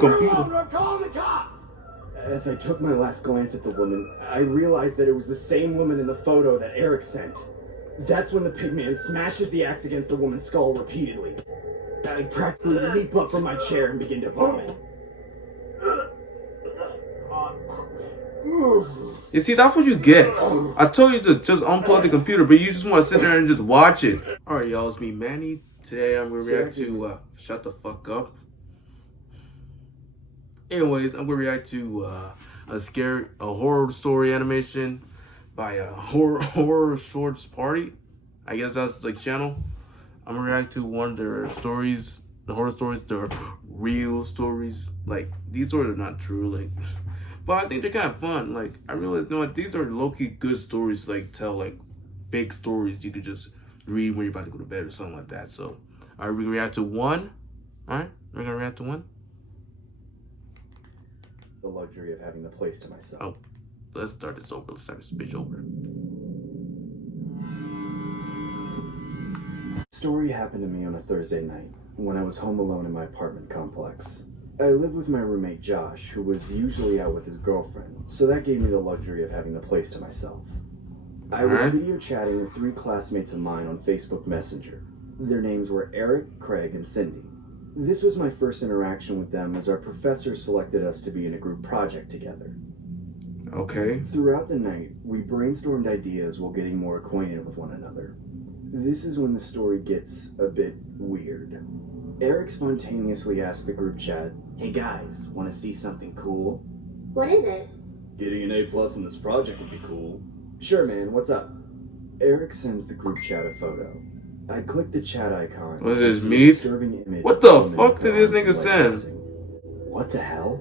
fucking computer. We're calling the cops! As I took my last glance at the woman, I realized that it was the same woman in the photo that Eric sent. That's when the pigman smashes the axe against the woman's skull repeatedly. I practically leap up from my chair and begin to vomit. You see, that's what you get. I told you to just unplug the computer, but you just want to sit there and just watch it. Alright, y'all, it's me, Manny. Today I'm going to react to, shut the fuck up. Anyways, I'm going to react to a horror story animation by a horror shorts party. I guess that's like channel. I'm going to react to one of their stories, the horror stories, they're real stories. Like, these stories are not true, like... But I think they're kind of fun. Like, I realized, you know what, these are low-key good stories, like, tell, like, big stories you could just read when you're about to go to bed or something like that. So, all right, we're going to react to one. All right, we're going to react to one. The luxury of having the place to myself. Oh, let's start this over. Let's start this bitch over. Story happened to me on a Thursday night when I was home alone in my apartment complex. I lived with my roommate Josh, who was usually out with his girlfriend, so that gave me the luxury of having the place to myself. I was video chatting with 3 classmates of mine on Facebook Messenger. Their names were Eric, Craig, and Cindy. This was my first interaction with them as our professor selected us to be in a group project together. Okay. Throughout the night, we brainstormed ideas while getting more acquainted with one another. This is when the story gets a bit weird. Eric spontaneously asked the group chat, "Hey guys, want to see something cool?" What is it? "Getting an A+ in this project would be cool." "Sure, man, what's up?" Eric sends the group chat a photo. I click the chat icon. Was this meat? What the fuck did this nigga send? What the hell?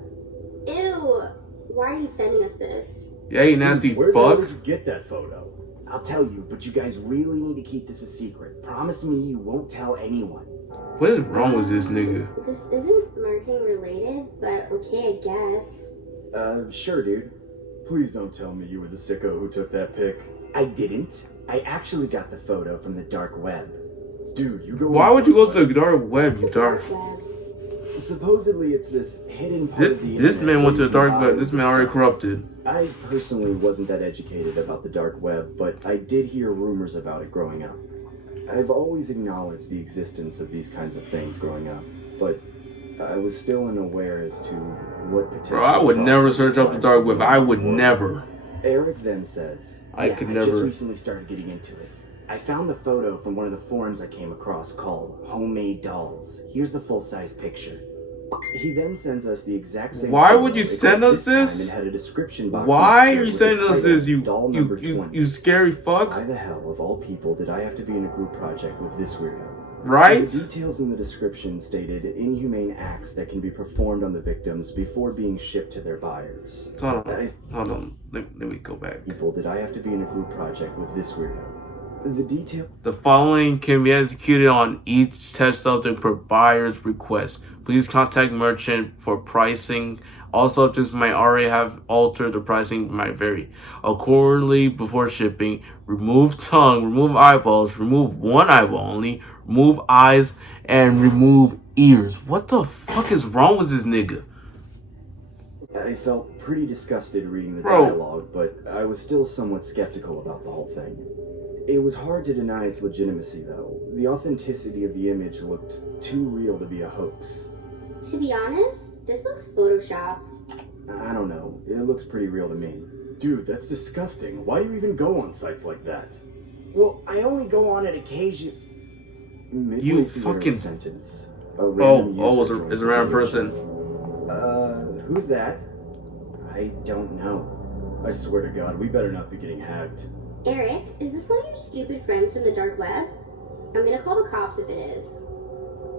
Ew! Why are you sending us this? Yeah, you nasty Dude, where the hell fuck. did you get that photo? "I'll tell you, but you guys really need to keep this a secret. Promise me you won't tell anyone." What is wrong with this nigga? This isn't marketing related, but okay, I guess. Sure, dude. Please don't tell me you were the sicko who took that pic. I didn't. I actually got the photo from the dark web. Dude, you go... Why would you go to the dark web, you dark? Supposedly it's this hidden part of the This internet man went to the where you dark buy web. This man already corrupted. I personally wasn't that educated about the dark web, but I did hear rumors about it growing up. I've always acknowledged the existence of these kinds of things growing up, but I was still unaware as to what potential... Bro, I would never search up the dark web. I would never. Eric then says, I just recently started getting into it. I found the photo from one of the forums I came across called Homemade Dolls. Here's the full-size picture. He then sends us the exact same... Why would you send us this? And had a description box. Why are you sending us this, you scary fuck? Why the hell, of all people, did I have to be in a group project with this weirdo? Right? The details in the description stated inhumane acts that can be performed on the victims before being shipped to their buyers. Hold on. Let me go back. People, did I have to be in a group project with this weirdo? The following can be executed on each test subject per buyer's request. Please contact merchant for pricing. All subjects might already have altered. The pricing might vary accordingly before shipping. Remove tongue, remove eyeballs, remove one eyeball only, remove eyes, and remove ears. What the fuck is wrong with this nigga? I felt pretty disgusted reading the dialogue, but I was still somewhat skeptical about the whole thing. It was hard to deny its legitimacy, though. The authenticity of the image looked too real to be a hoax. To be honest, this looks photoshopped. I don't know. It looks pretty real to me. Dude, that's disgusting. Why do you even go on sites like that? Well, I only go on it occasionally. You fucking... sentence. It's a random person. Who's that? I don't know. I swear to God, we better not be getting hacked. Eric, is this one of your stupid friends from the dark web? I'm gonna call the cops if it is.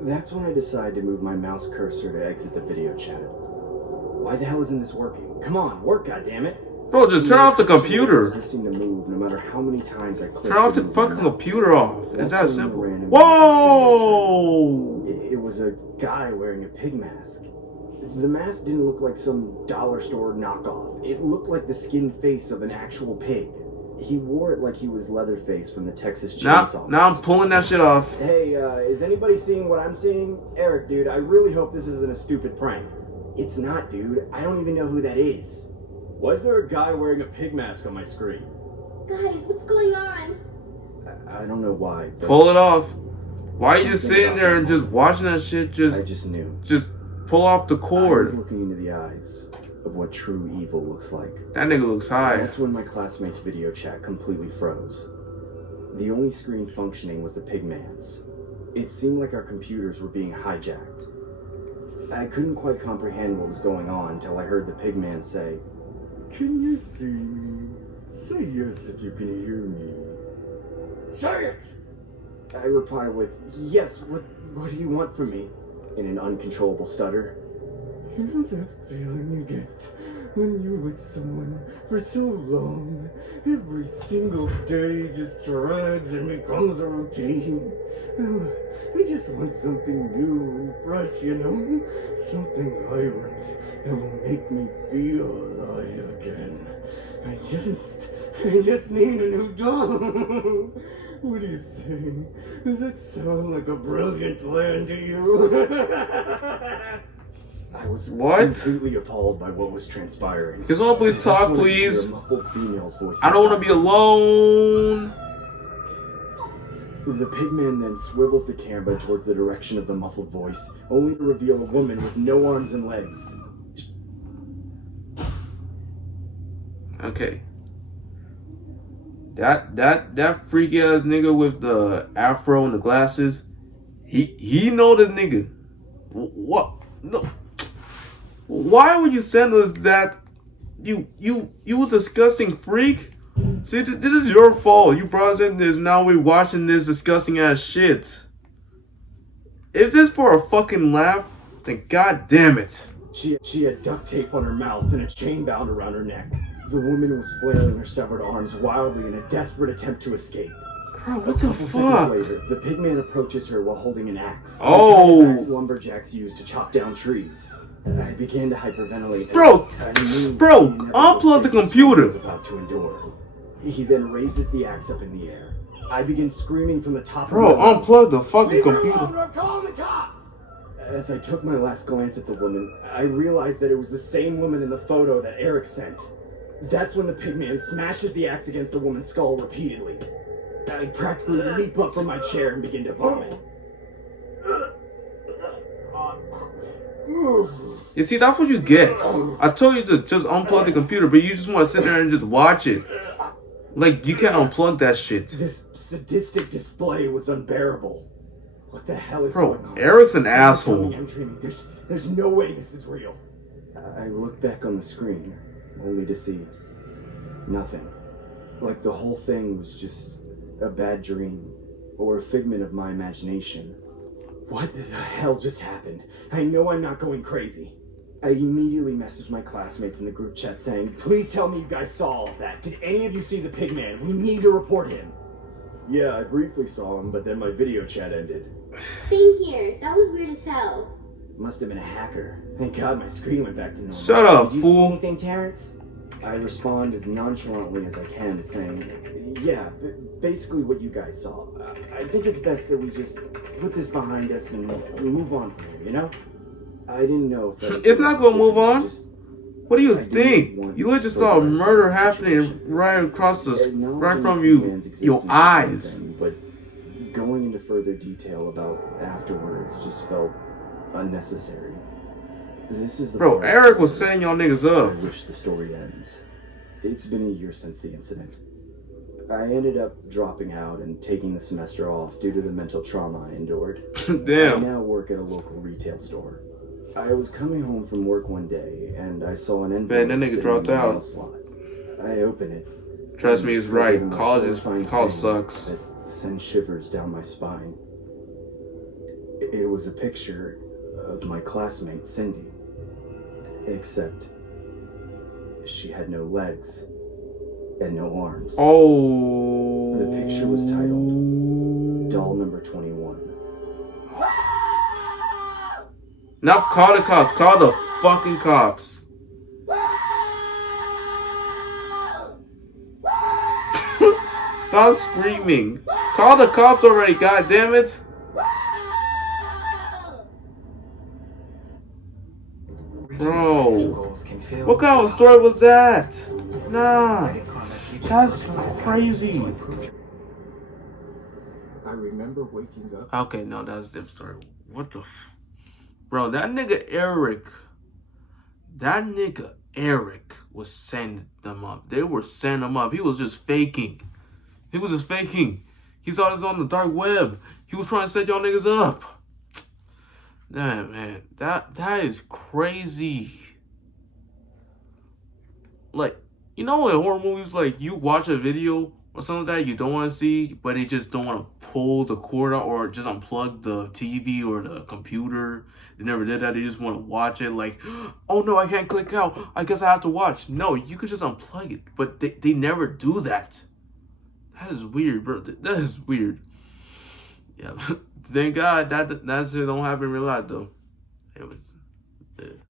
That's when I decide to move my mouse cursor to exit the video chat. Why the hell isn't this working? Come on, work, goddammit! Bro, just turn off the computer. Resisting to move, no matter how many times I click. Turn off the fucking computer off. It's that simple. Whoa! It was a guy wearing a pig mask. The mask didn't look like some dollar store knockoff. It looked like the skinned face of an actual pig. He wore it like he was Leatherface from the Texas Chainsaw. Now I'm pulling that shit off. Hey, is anybody seeing what I'm seeing? Eric, dude, I really hope this isn't a stupid prank. It's not, dude. I don't even know who that is. Why is there a guy wearing a pig mask on my screen? Guys, what's going on? I don't know why, but Pull it off. Why are you just something sitting about there that and just moment, watching that shit? I Just just knew. pull off the I was cord. looking into the eyes of what true evil looks like. That nigga looks high. That's when my classmate's video chat completely froze. The only screen functioning was the pigman's. It seemed like our computers were being hijacked. I couldn't quite comprehend what was going on until I heard the pigman say, "Can you see me? Say yes if you can hear me." "Say it!" I replied with, "Yes, what do you want from me?" in an uncontrollable stutter. "You know that feeling you get when you're with someone for so long, every single day just drags and becomes a routine. I just want something new and fresh, you know? Something vibrant that will make me feel alive again. I just need a new doll." What do you say? Does that sound like a brilliant plan to you? I was completely appalled by what was transpiring. Can someone please That's talk, when I could hear please? a muffled female's voice I don't want to be alone. The pigman then swivels the camera towards the direction of the muffled voice, only to reveal a woman with no arms and legs. Okay. That freaky ass nigga with the afro and the glasses, he know the nigga. What? No. Why would you send us that? You disgusting freak. See, this is your fault. You brought us in this. Now we're watching this disgusting ass shit. If this for a fucking laugh, then god damn it. She had duct tape on her mouth and a chain bound around her neck. The woman was flailing her severed arms wildly in a desperate attempt to escape. Bro, what the Seconds fuck? later, the pigman approaches her while holding an axe. Oh. The kind of axe lumberjacks use to chop down trees. I began to hyperventilate. Bro, I knew bro, the unplug the inevitable computer. fate I was about to endure. He then raises the axe up in the air. I begin screaming from the top Bro, of my lungs, unplug the fucking "Leave her computer. alone, I'm calling the cops!" As I took my last glance at the woman, I realized that it was the same woman in the photo that Eric sent. That's when the pigman smashes the axe against the woman's skull repeatedly. I practically leap up from my chair and begin to vomit. You see, that's what you get. I told you to just unplug the computer, but you just want to sit there and just watch it. Like, you can't unplug that shit. This sadistic display was unbearable. What the hell is Bro, going on? Eric's an Someone tell asshole. me I'm dreaming. There's no way this is real. I looked back on the screen, only to see nothing. Like the whole thing was just a bad dream, or a figment of my imagination. What the hell just happened? I know I'm not going crazy. I immediately messaged my classmates in the group chat saying, "Please tell me you guys saw all of that. Did any of you see the pigman? We need to report him." "Yeah, I briefly saw him, but then my video chat ended." Same here. That was weird as hell. Must have been a hacker. Thank God my screen went back to normal. Shut up, "Did you fool." see anything, Terrence?" I respond as nonchalantly as I can, saying, "Yeah, basically what you guys saw. I think it's best that we just put this behind us and move on from here, you know?" I didn't know if that was It's the not right gonna move decision. on. Just What do you I didn't think? want You just to saw a further murder escalate the happening situation. right across the, Acknowledging right from the you, pigman's your existence was one eyes. thing, but going into further detail about afterwards just felt unnecessary. This is the Bro, part Eric was where setting y'all niggas I up. wish the story ends. It's been a year since the incident. I ended up dropping out and taking the semester off due to the mental trauma I endured. I Damn. now work at a local retail store. I was coming home from work one day and I saw an envelope Man, that nigga sitting dropped in the mail out. slot. I open it. Trust and me, he's discover right. the most College horrifying thing sucks. That sends shivers down my spine. It was a picture of my classmate Cindy, except she had no legs and no arms. Oh. The picture was titled Doll Number 21. Now call the cops. Call the fucking cops. Stop screaming. Call the cops already, god damn it. Bro, what kind of story was that? Nah, that's crazy. I remember waking up. Okay, no, that's a different story. What the bro, that nigga Eric was sending them up. They were sending them up. He was just faking. He was just faking. He saw this on the dark web. He was trying to set y'all niggas up. Damn, man, that is crazy. Like, you know, in horror movies, like, you watch a video or something like that you don't want to see, but they just don't want to pull the cord out or just unplug the TV or the computer. They never did that. They just want to watch it. Like, oh no, I can't click out. I guess I have to watch. No, you could just unplug it, but they never do that. That is weird, bro. That is weird. Yeah, thank God that shit don't happen in real life though. It was.